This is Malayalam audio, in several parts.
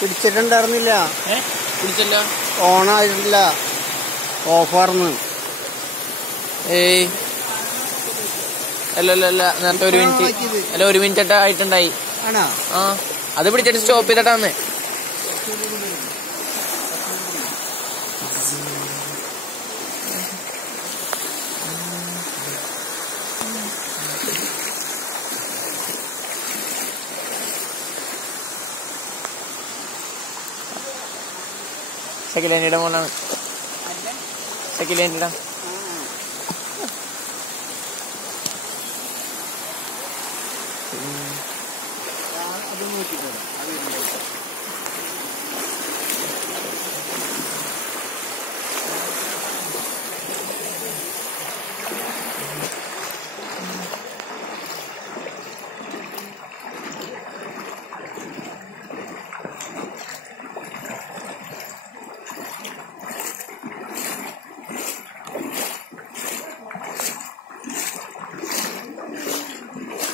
പിടിച്ചിട്ടുണ്ടായിരുന്നില്ല. പിടിച്ചല്ല, ഓണായിട്ടില്ല, ഓഫാർന്ന്. ഏയ് അല്ല നേരത്തെ 1 മിനിറ്റ് അല്ല 1 മിനിറ്റ് ആയിട്ടുണ്ടായി. ആ അത് പിടിച്ചിട്ട് സ്റ്റോപ്പ് ചെയ്തിട്ടാന്ന്. സെക്കൻഡ് മോനാണ്. സെക്കൻഡ്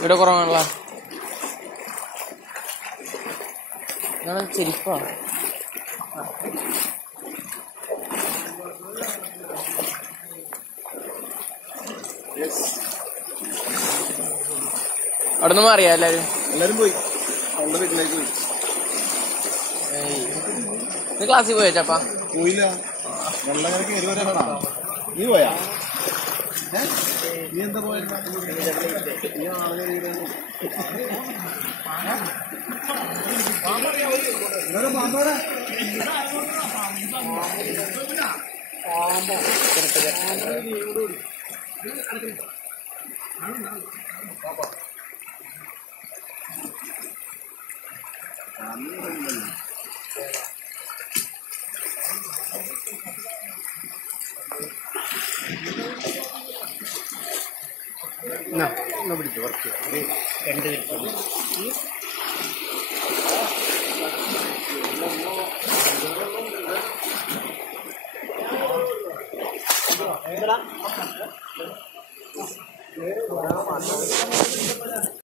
ഇവിടെ കുറവാണല്ലോ. ചെരിപ്പാ. അവിടെ നിന്ന് മാറിയാ എല്ലാരും പോയി. അവളുടെ വീട്ടിലേക്ക് പോയി. നീ ക്ലാസ്സിൽ പോയാ ചപ്പാ? പോയില്ല. വെള്ളക്കരക്ക് നീ പോയാ? നീ എന്താ പോയ? നീ ആളെ പിടിച്ചു കുറച്ച് 2 മിനിറ്റ്